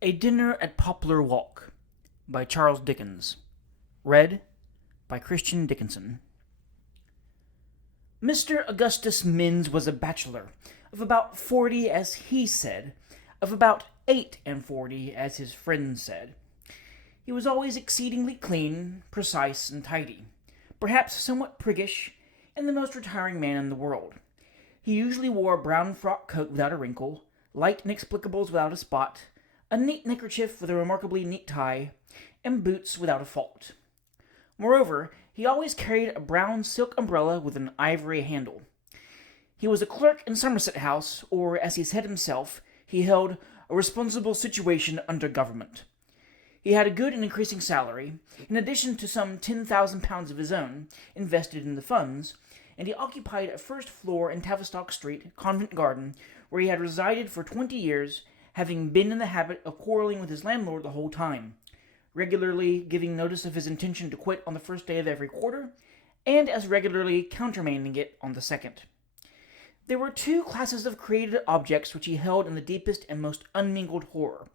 A Dinner at Poplar Walk by Charles Dickens. Read by Christian Dickinson. Mr. Augustus Minns was a bachelor, of about 40 as he said, of about 8 and 40 as his friends said. He was always exceedingly clean, precise, and tidy, perhaps somewhat priggish, and the most retiring man in the world. He usually wore a brown frock coat without a wrinkle, light inexplicables without a spot, a neat neckerchief with a remarkably neat tie, and boots without a fault. Moreover, he always carried a brown silk umbrella with an ivory handle. He was a clerk in Somerset House, or, as he said himself, he held a responsible situation under government. He had a good and increasing salary, in addition to some £10,000 of his own, invested in the funds, and he occupied a first floor in Tavistock Street, Covent Garden, where he had resided for 20 years, having been in the habit of quarrelling with his landlord the whole time, regularly giving notice of his intention to quit on the first day of every quarter, and as regularly countermanding it on the second. There were two classes of created objects which he held in the deepest and most unmingled horror.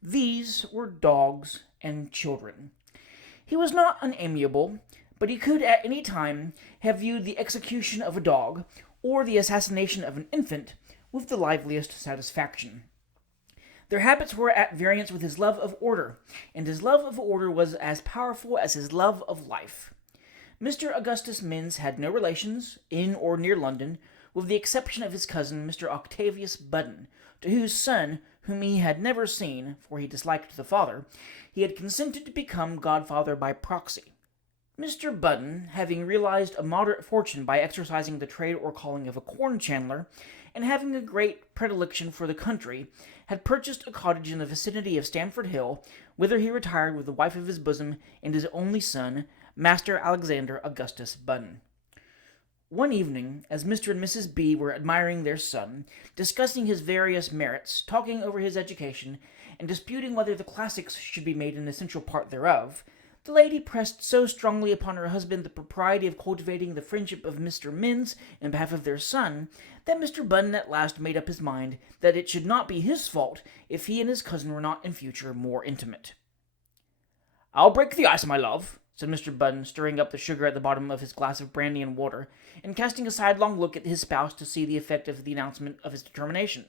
These were dogs and children. He was not unamiable, but he could at any time have viewed the execution of a dog, or the assassination of an infant, with the liveliest satisfaction. Their habits were at variance with his love of order, and his love of order was as powerful as his love of life. Mr. Augustus Minns had no relations, in or near London, with the exception of his cousin, Mr. Octavius Budden, to whose son, whom he had never seen, for he disliked the father, he had consented to become godfather by proxy. Mr. Budden, having realized a moderate fortune by exercising the trade or calling of a corn chandler, and having a great predilection for the country, had purchased a cottage in the vicinity of Stamford Hill, whither he retired with the wife of his bosom and his only son, Master Alexander Augustus Budden. One evening, as Mr. and Mrs. B. were admiring their son, discussing his various merits, talking over his education, and disputing whether the classics should be made an essential part thereof, the lady pressed so strongly upon her husband the propriety of cultivating the friendship of Mr. Minns in behalf of their son, that Mr. Budden at last made up his mind that it should not be his fault if he and his cousin were not in future more intimate. "I'll break the ice, my love," said Mr. Budden, stirring up the sugar at the bottom of his glass of brandy and water, and casting a sidelong look at his spouse to see the effect of the announcement of his determination,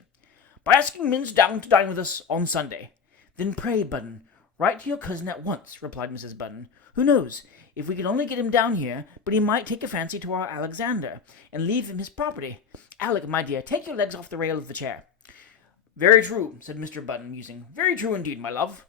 "by asking Minns down to dine with us on Sunday." "Then pray, Budden, write to your cousin at once," replied Mrs. Budden. "Who knows, if we could only get him down here, but he might take a fancy to our Alexander, and leave him his property. Alec, my dear, take your legs off the rail of the chair." "Very true," said Mr. Budden, musing. "Very true indeed, my love."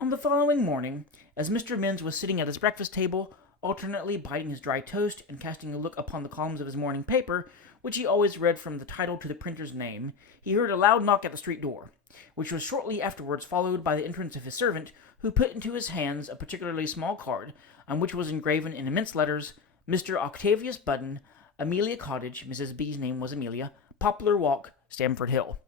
On the following morning, as Mr. Minns was sitting at his breakfast table, alternately biting his dry toast and casting a look upon the columns of his morning paper, which he always read from the title to the printer's name, he heard a loud knock at the street door, which was shortly afterwards followed by the entrance of his servant, who put into his hands a particularly small card, on which was engraven in immense letters, "Mr. Octavius Budden, Amelia Cottage," Mrs. B.'s name was Amelia, "Poplar Walk, Stamford Hill."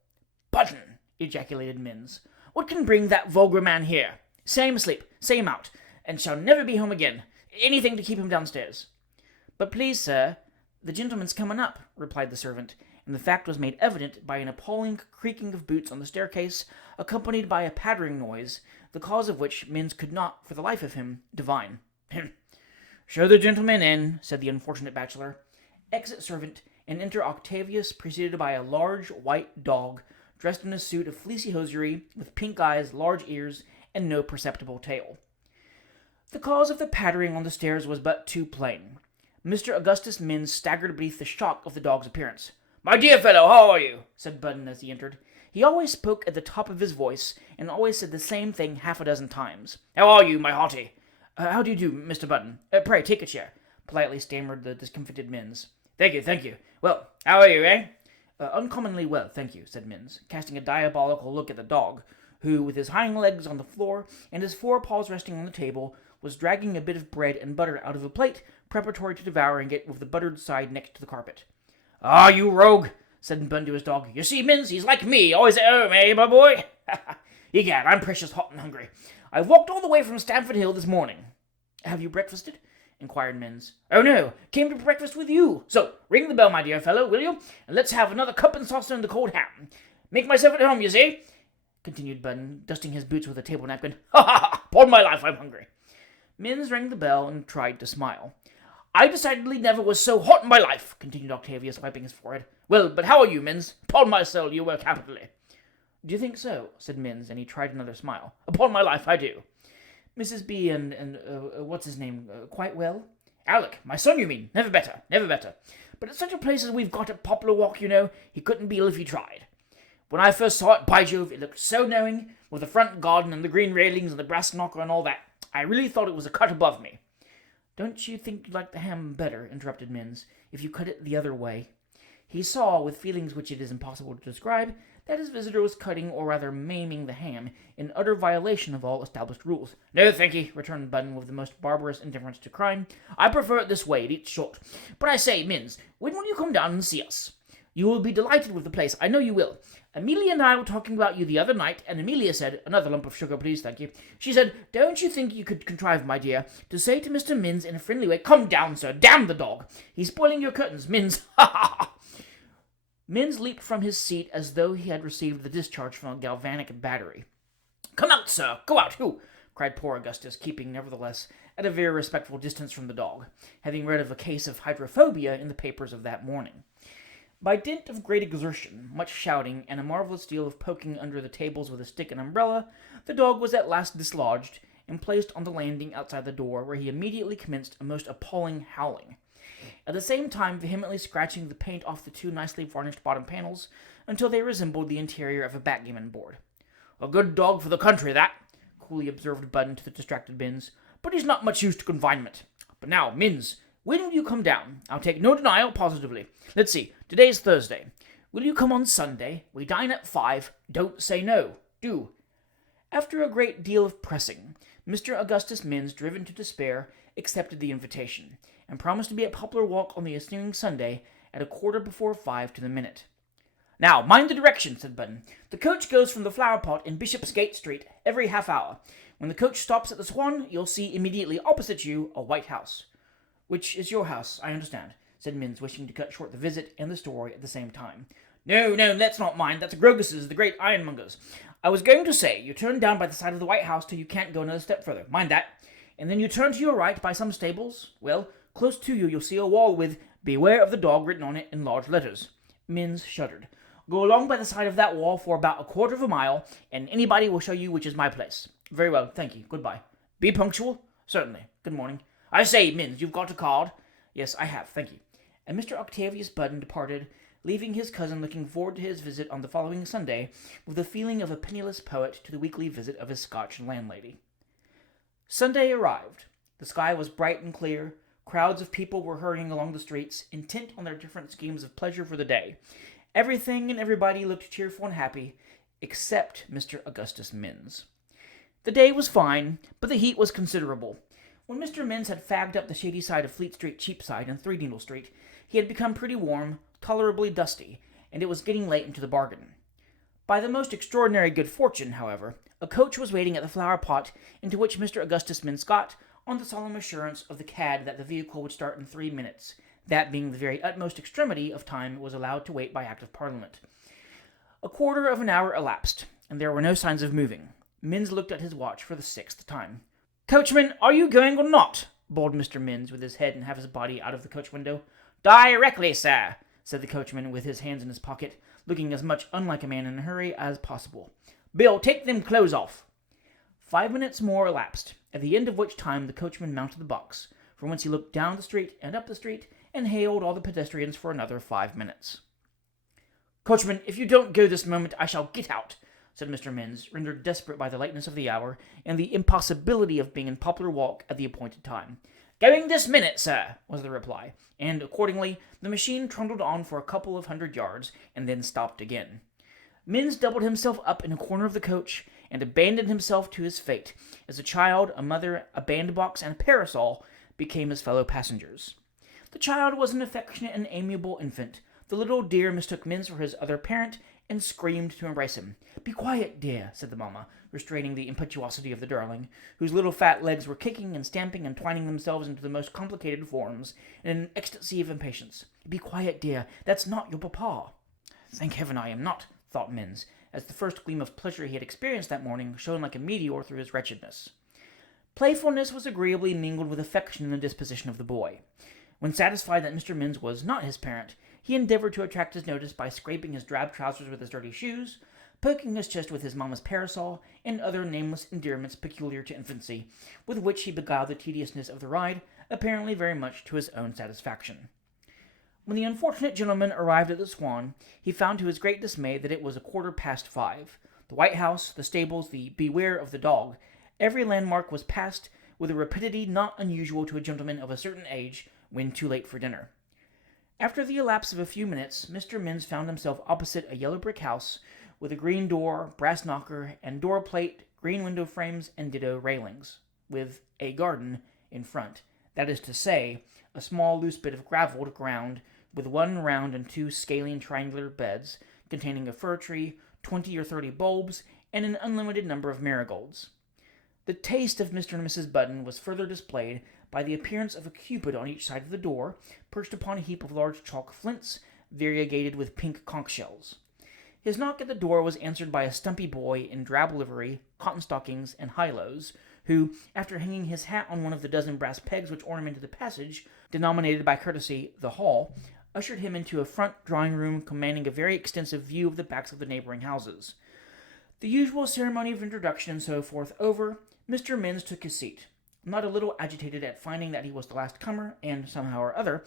"Budden!" ejaculated Minns. "What can bring that vulgar man here? Say him asleep, say him out, and shall never be home again. Anything to keep him downstairs." "But please, sir, the gentleman's coming up," replied the servant, and the fact was made evident by an appalling creaking of boots on the staircase, accompanied by a pattering noise, the cause of which Minns could not, for the life of him, divine. "Show the gentleman in," said the unfortunate bachelor. Exit servant, and enter Octavius, preceded by a large white dog, dressed in a suit of fleecy hosiery, with pink eyes, large ears, and no perceptible tail. The cause of the pattering on the stairs was but too plain. Mr. Augustus Minns staggered beneath the shock of the dog's appearance. "My dear fellow, how are you?" said Budden as he entered. He always spoke at the top of his voice, and always said the same thing half a dozen times. "How are you, my hearty?" How do you do, Mr. Budden? Pray, take a chair," politely stammered the discomfited Minns. Thank you. Well, how are you, eh?" Uncommonly well, thank you," said Minns, casting a diabolical look at the dog, who, with his hind legs on the floor and his forepaws resting on the table, was dragging a bit of bread and butter out of a plate, preparatory to devouring it with the buttered side next to the carpet. "Ah, you rogue," said Budden to his dog. "You see, Minns, he's like me, always at home, eh, my boy? Egad, I'm precious hot and hungry. I walked all the way from Stamford Hill this morning." "Have you breakfasted?" inquired Minns. "Oh, no, came to breakfast with you. So, ring the bell, my dear fellow, will you? And let's have another cup and saucer and the cold ham. Make myself at home, you see. continued Button, dusting his boots with a table napkin. Ha ha ha! Upon my life, I'm hungry. Minns rang the bell and tried to smile. I decidedly never was so hot in my life, continued Octavius, wiping his forehead. Well, but how are you, Minns? Upon my soul, you work capitally. Do you think so? Said Minns, and he tried another smile. Upon my life, I do. Mrs. B and what's his name, quite well? Alec, my son, you mean? Never better, never better. But at such a place as we've got at Poplar Walk, you know, he couldn't be ill if he tried. When I first saw it, by Jove, it looked so knowing, with the front garden and the green railings and the brass knocker and all that. I really thought it was a cut above me. Don't you think you'd like the ham better, interrupted Minns, if you cut it the other way? He saw, with feelings which it is impossible to describe, that his visitor was cutting, or rather maiming, the ham, in utter violation of all established rules. No, thank ye, returned Button with the most barbarous indifference to crime. I prefer it this way, it eats short. But I say, Minns, when will you come down and see us? You will be delighted with the place, I know you will. Amelia and I were talking about you the other night, and Amelia said, another lump of sugar, please, thank you. She said, don't you think you could contrive, my dear, to say to Mr. Minns in a friendly way, come down, sir, damn the dog. He's spoiling your curtains, Minns, ha ha ha. Minns leaped from his seat as though he had received the discharge from a galvanic battery. Come out, sir, go out, who? Cried poor Augustus, keeping, nevertheless, at a very respectful distance from the dog, having read of a case of hydrophobia in the papers of that morning. By dint of great exertion, much shouting, and a marvellous deal of poking under the tables with a stick and umbrella, the dog was at last dislodged, and placed on the landing outside the door, where he immediately commenced a most appalling howling, at the same time vehemently scratching the paint off the two nicely varnished bottom panels, until they resembled the interior of a backgammon board. A good dog for the country, that, coolly observed Button to the distracted Minns, but he's not much used to confinement. But now, Minns, when will you come down? I'll take no denial, positively. Let's see, today's Thursday. Will you come on Sunday? We dine at 5. Don't say no. Do. After a great deal of pressing, Mr. Augustus Minns, driven to despair, accepted the invitation, and promised to be at Poplar Walk on the ensuing Sunday at 5:15 to the minute. Now, mind the direction, said Button. The coach goes from the Flower Pot in Bishopsgate Street every half hour. When the coach stops at the Swan, you'll see immediately opposite you a white house. Which is your house, I understand, said Minns, wishing to cut short the visit and the story at the same time. No, that's not mine. That's Grogus's, the great ironmonger's. I was going to say, you turn down by the side of the White House till you can't go another step further. Mind that. And then you turn to your right by some stables. Well, close to you, you'll see a wall with Beware of the Dog written on it in large letters. Minns shuddered. Go along by the side of that wall for about 1/4 mile, and anybody will show you which is my place. Very well, thank you. Goodbye. Be punctual? Certainly. Good morning. I say, Minns, you've got a card? Yes, I have, thank you. And Mr. Octavius Button departed, leaving his cousin looking forward to his visit on the following Sunday with the feeling of a penniless poet to the weekly visit of his Scotch landlady. Sunday arrived. The sky was bright and clear. Crowds of people were hurrying along the streets, intent on their different schemes of pleasure for the day. Everything and everybody looked cheerful and happy, except Mr. Augustus Minns. The day was fine, but the heat was considerable. When Mr. Minns had fagged up the shady side of Fleet Street, Cheapside, and Three Needle Street, he had become pretty warm, tolerably dusty, and it was getting late into the bargain. By the most extraordinary good fortune, however, a coach was waiting at the Flower Pot, into which Mr. Augustus Minns got, on the solemn assurance of the cad that the vehicle would start in 3 minutes, that being the very utmost extremity of time it was allowed to wait by Act of Parliament. 1/4 hour elapsed, and there were no signs of moving. Minns looked at his watch for the 6th time. "Coachman, are you going or not?" bawled Mr. Minns, with his head and half his body out of the coach window. "Directly, sir," said the coachman, with his hands in his pocket, looking as much unlike a man in a hurry as possible. "Bill, take them clothes off." 5 minutes more elapsed, at the end of which time the coachman mounted the box, from whence he looked down the street and up the street, and hailed all the pedestrians for another 5 minutes. "Coachman, if you don't go this moment, I shall get out," said Mr. Minns, rendered desperate by the lateness of the hour, and the impossibility of being in Poplar Walk at the appointed time. "Going this minute, sir," was the reply, and, accordingly, the machine trundled on for a couple of 100 yards, and then stopped again. Minns doubled himself up in a corner of the coach, and abandoned himself to his fate, as a child, a mother, a bandbox, and a parasol became his fellow passengers. The child was an affectionate and amiable infant. The little dear mistook Minns for his other parent, and screamed to embrace him. "Be quiet, dear," said the mamma, restraining the impetuosity of the darling, whose little fat legs were kicking and stamping and twining themselves into the most complicated forms, in an ecstasy of impatience. "Be quiet, dear. That's not your papa." "Thank heaven I am not," thought Minns, as the first gleam of pleasure he had experienced that morning shone like a meteor through his wretchedness. Playfulness was agreeably mingled with affection in the disposition of the boy. When satisfied that Mr. Minns was not his parent, he endeavored to attract his notice by scraping his drab trousers with his dirty shoes, poking his chest with his mamma's parasol, and other nameless endearments peculiar to infancy, with which he beguiled the tediousness of the ride, apparently very much to his own satisfaction. When the unfortunate gentleman arrived at the Swan, he found to his great dismay that it was 5:15. The White House, the stables, the beware of the dog, every landmark was passed with a rapidity not unusual to a gentleman of a certain age when too late for dinner. After the elapse of a few minutes, Mr. Minns found himself opposite a yellow brick house, with a green door, brass knocker, and door plate, green window frames, and ditto railings, with a garden in front. That is to say, a small loose bit of gravelled ground, with one round and two scalene triangular beds, containing a fir tree, 20 or 30 bulbs, and an unlimited number of marigolds. The taste of Mr. and Mrs. Button was further displayed by the appearance of a cupid on each side of the door, perched upon a heap of large chalk flints, variegated with pink conch shells. His knock at the door was answered by a stumpy boy in drab livery, cotton stockings, and high-lows, who, after hanging his hat on one of the dozen brass pegs which ornamented the passage, denominated by courtesy the hall, ushered him into a front drawing-room commanding a very extensive view of the backs of the neighboring houses. The usual ceremony of introduction and so forth over, Mr. Minns took his seat, not a little agitated at finding that he was the last comer, and, somehow or other,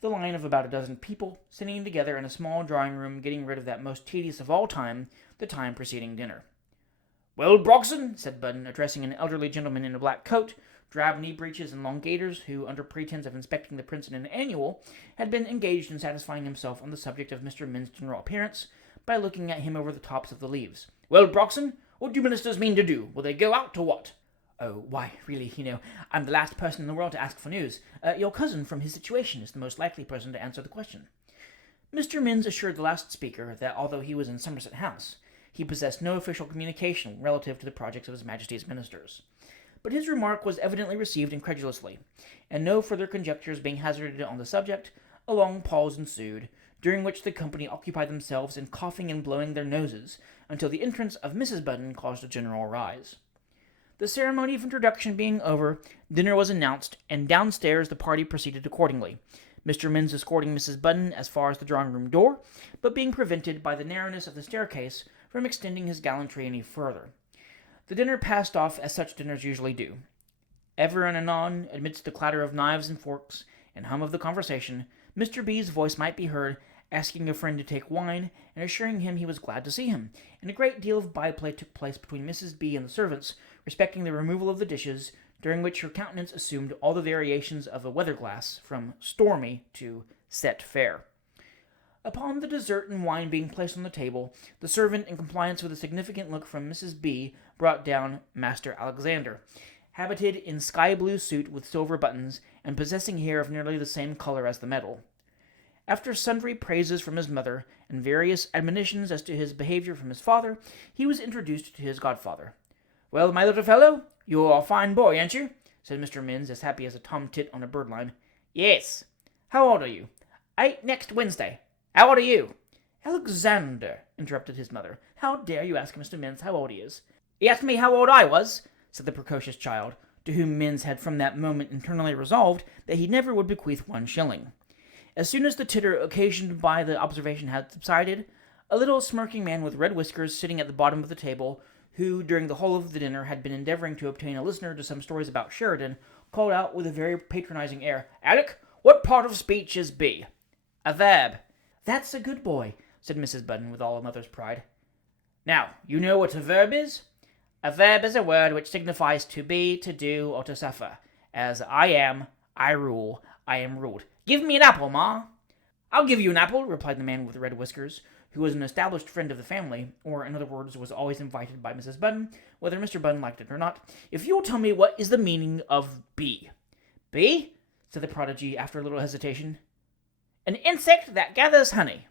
the line of about a dozen people, sitting together in a small drawing-room getting rid of that most tedious of all time, the time preceding dinner. "Well, Brogson," said Button, addressing an elderly gentleman in a black coat, drab knee-breeches, and long gaiters, who, under pretence of inspecting the prints in an annual, had been engaged in satisfying himself on the subject of Mr. Minns' general appearance by looking at him over the tops of the leaves. "Well, Brogson, what do ministers mean to do? Will they go out, or what?" "Oh, why, really, I'm the last person in the world to ask for news. Your cousin, from his situation, is the most likely person to answer the question." Mr. Minns assured the last speaker that, although he was in Somerset House, he possessed no official communication relative to the projects of His Majesty's ministers. But his remark was evidently received incredulously, and no further conjectures being hazarded on the subject, a long pause ensued, during which the company occupied themselves in coughing and blowing their noses, until the entrance of Mrs. Button caused a general rise. The ceremony of introduction being over, dinner was announced, and downstairs the party proceeded accordingly, Mr. Minns escorting Mrs. Button as far as the drawing-room door, but being prevented by the narrowness of the staircase from extending his gallantry any further. The dinner passed off as such dinners usually do. Ever and anon, amidst the clatter of knives and forks and hum of the conversation, Mr. B.'s voice might be heard, asking a friend to take wine, and assuring him he was glad to see him, and a great deal of by-play took place between Mrs. B. and the servants respecting the removal of the dishes, during which her countenance assumed all the variations of a weather-glass, from stormy to set fair. Upon the dessert and wine being placed on the table, the servant, in compliance with a significant look from Mrs. B., brought down Master Alexander, habited in sky-blue suit with silver buttons, and possessing hair of nearly the same color as the metal. After sundry praises from his mother, and various admonitions as to his behavior from his father, he was introduced to his godfather. "Well, my little fellow, you're a fine boy, ain't you?" said Mr. Minns, as happy as a tom-tit on a birdline. "Yes." "How old are you?" "8 next Wednesday." "How old are you?" "Alexander," interrupted his mother. "How dare you ask Mr. Minns how old he is?" "He asked me how old I was," said the precocious child, to whom Minns had from that moment internally resolved that he never would bequeath 1 shilling. As soon as the titter occasioned by the observation had subsided, a little smirking man with red whiskers sitting at the bottom of the table, who during the whole of the dinner had been endeavouring to obtain a listener to some stories about Sheridan, called out with a very patronizing air, "Alec, what part of speech is B?" "A verb." "That's a good boy," said Mrs. Button with all a mother's pride. "Now, you know what a verb is?" "A verb is a word which signifies to be, to do, or to suffer, as I am, I rule, I am ruled. Give me an apple, Ma." "I'll give you an apple," replied the man with the red whiskers, who was an established friend of the family, or, in other words, was always invited by Mrs. Button, whether Mr. Button liked it or not, "if you'll tell me what is the meaning of bee." "Bee?" said the prodigy after a little hesitation. "An insect that gathers honey."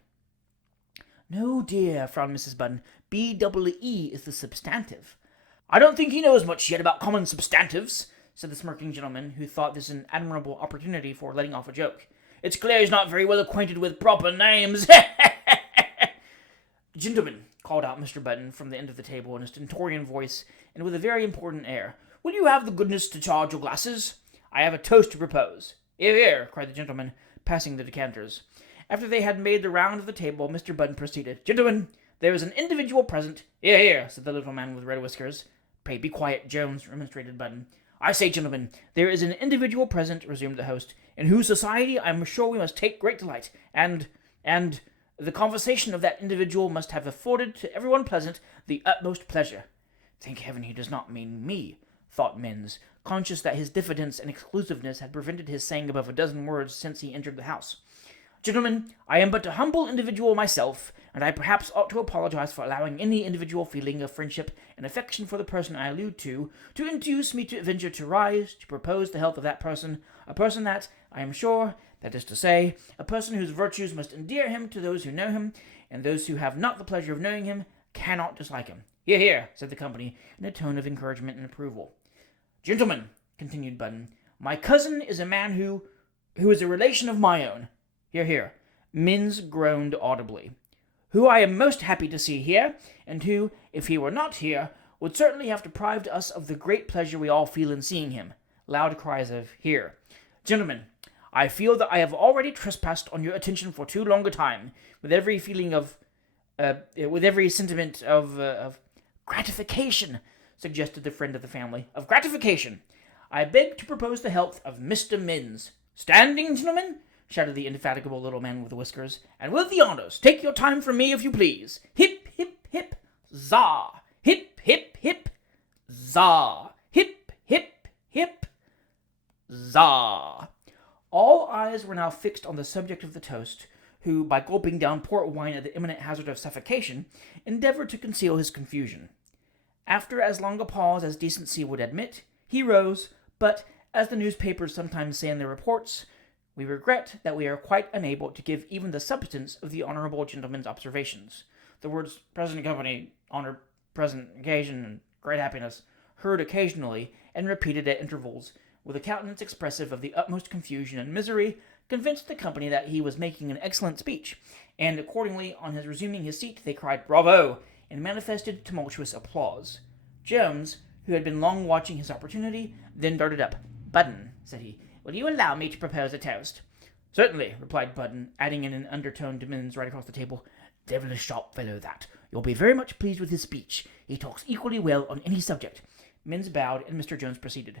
"No, dear," frowned Mrs. Button. B-double-E is the substantive. "I don't think he knows much yet about common substantives," said the smirking gentleman, who thought this an admirable opportunity for letting off a joke. "It's clear he's not very well acquainted with proper names." Gentlemen, called out Mr. Button from the end of the table in a stentorian voice and with a very important air, will you have the goodness to charge your glasses? I have a toast to propose. Here, here, cried the gentleman, passing the decanters. After they had made the round of the table, Mr. Button proceeded. Gentlemen, there is an individual present. Here, here, said the little man with red whiskers. Pray be quiet, Jones, remonstrated Button. I say, gentlemen, there is an individual present, resumed the host, in whose society I am sure we must take great delight, and the conversation of that individual must have afforded to everyone present the utmost pleasure. Thank heaven he does not mean me, thought Minns, conscious that his diffidence and exclusiveness had prevented his saying above a dozen words since he entered the house. Gentlemen, I am but a humble individual myself, and I perhaps ought to apologize for allowing any individual feeling of friendship and affection for the person I allude to induce me to venture to rise, to propose the health of that person, a person that, I am sure, that is to say, a person whose virtues must endear him to those who know him, and those who have not the pleasure of knowing him cannot dislike him. Hear, hear, said the company, in a tone of encouragement and approval. Gentlemen, continued Button, my cousin is a man who is a relation of my own. Hear, hear. Minns groaned audibly. Who I am most happy to see here, and who, if he were not here, would certainly have deprived us of the great pleasure we all feel in seeing him. Loud cries of hear. Gentlemen, I feel that I have already trespassed on your attention for too long a time, with every sentiment of gratification, suggested the friend of the family. Of gratification. I beg to propose the health of Mr. Minns. Standing, gentlemen, shouted the indefatigable little man with the whiskers, and with the honours. Take your time from me, if you please. Hip, hip, hip, za. Hip, hip, hip, za. Hip, hip, hip, za. All eyes were now fixed on the subject of the toast, who, by gulping down port wine at the imminent hazard of suffocation, endeavoured to conceal his confusion. After as long a pause as decency would admit, he rose, but, as the newspapers sometimes say in their reports, we regret that we are quite unable to give even the substance of the honourable gentleman's observations. The words present company, honour, present occasion, and great happiness, heard occasionally, and repeated at intervals, with a countenance expressive of the utmost confusion and misery, convinced the company that he was making an excellent speech, and accordingly, on his resuming his seat, they cried bravo, and manifested tumultuous applause. Jones, who had been long watching his opportunity, then darted up. Button, said he, will you allow me to propose a toast? Certainly, replied Button, adding in an undertone to Minns right across the table, devilish sharp fellow that. You'll be very much pleased with his speech. He talks equally well on any subject. Minns bowed, and Mr. Jones proceeded.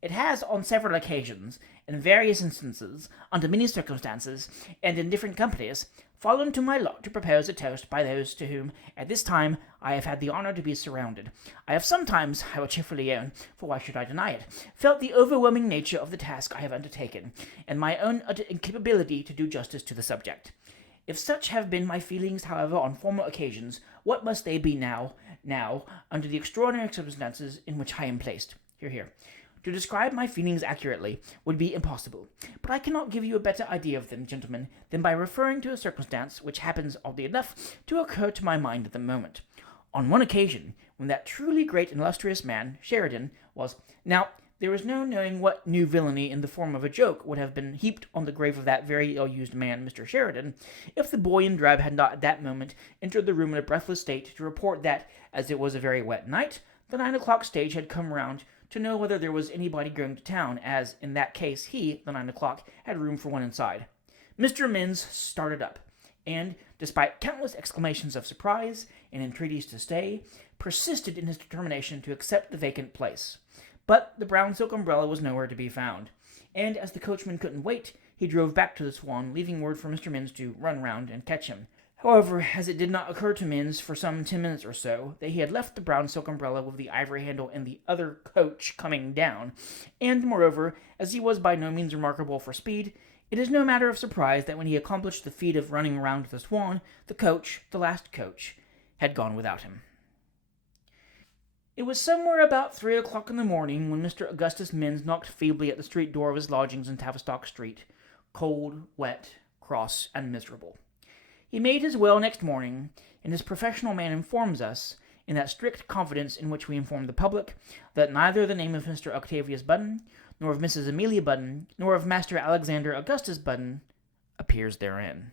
It has, on several occasions, in various instances, under many circumstances, and in different companies, fallen to my lot to propose a toast by those to whom, at this time, I have had the honour to be surrounded. I have sometimes, I will cheerfully own, for why should I deny it, felt the overwhelming nature of the task I have undertaken, and my own utter incapability to do justice to the subject. If such have been my feelings, however, on former occasions, what must they be now, under the extraordinary circumstances in which I am placed? Hear, hear. To describe my feelings accurately would be impossible, but I cannot give you a better idea of them, gentlemen, than by referring to a circumstance which happens, oddly enough, to occur to my mind at the moment. On one occasion, when that truly great and illustrious man, Sheridan, was... Now, there is no knowing what new villainy in the form of a joke would have been heaped on the grave of that very ill-used man, Mr. Sheridan, if the boy in drab had not at that moment entered the room in a breathless state to report that, as it was a very wet night, the 9 o'clock stage had come round to know whether there was anybody going to town, as, in that case, he, the 9 o'clock, had room for one inside. Mr. Minns started up, and, despite countless exclamations of surprise and entreaties to stay, persisted in his determination to accept the vacant place. But the brown silk umbrella was nowhere to be found, and, as the coachman couldn't wait, he drove back to the Swan, leaving word for Mr. Minns to run round and catch him. However, as it did not occur to Minns for some 10 minutes or so that he had left the brown silk umbrella with the ivory handle in the other coach coming down, and, moreover, as he was by no means remarkable for speed, it is no matter of surprise that when he accomplished the feat of running round the Swan, the coach, the last coach, had gone without him. It was somewhere about 3 o'clock in the morning when Mr. Augustus Minns knocked feebly at the street door of his lodgings in Tavistock Street, cold, wet, cross, and miserable. He made his will next morning, and his professional man informs us, in that strict confidence in which we inform the public, that neither the name of Mr. Octavius Button, nor of Mrs. Amelia Button, nor of Master Alexander Augustus Button appears therein.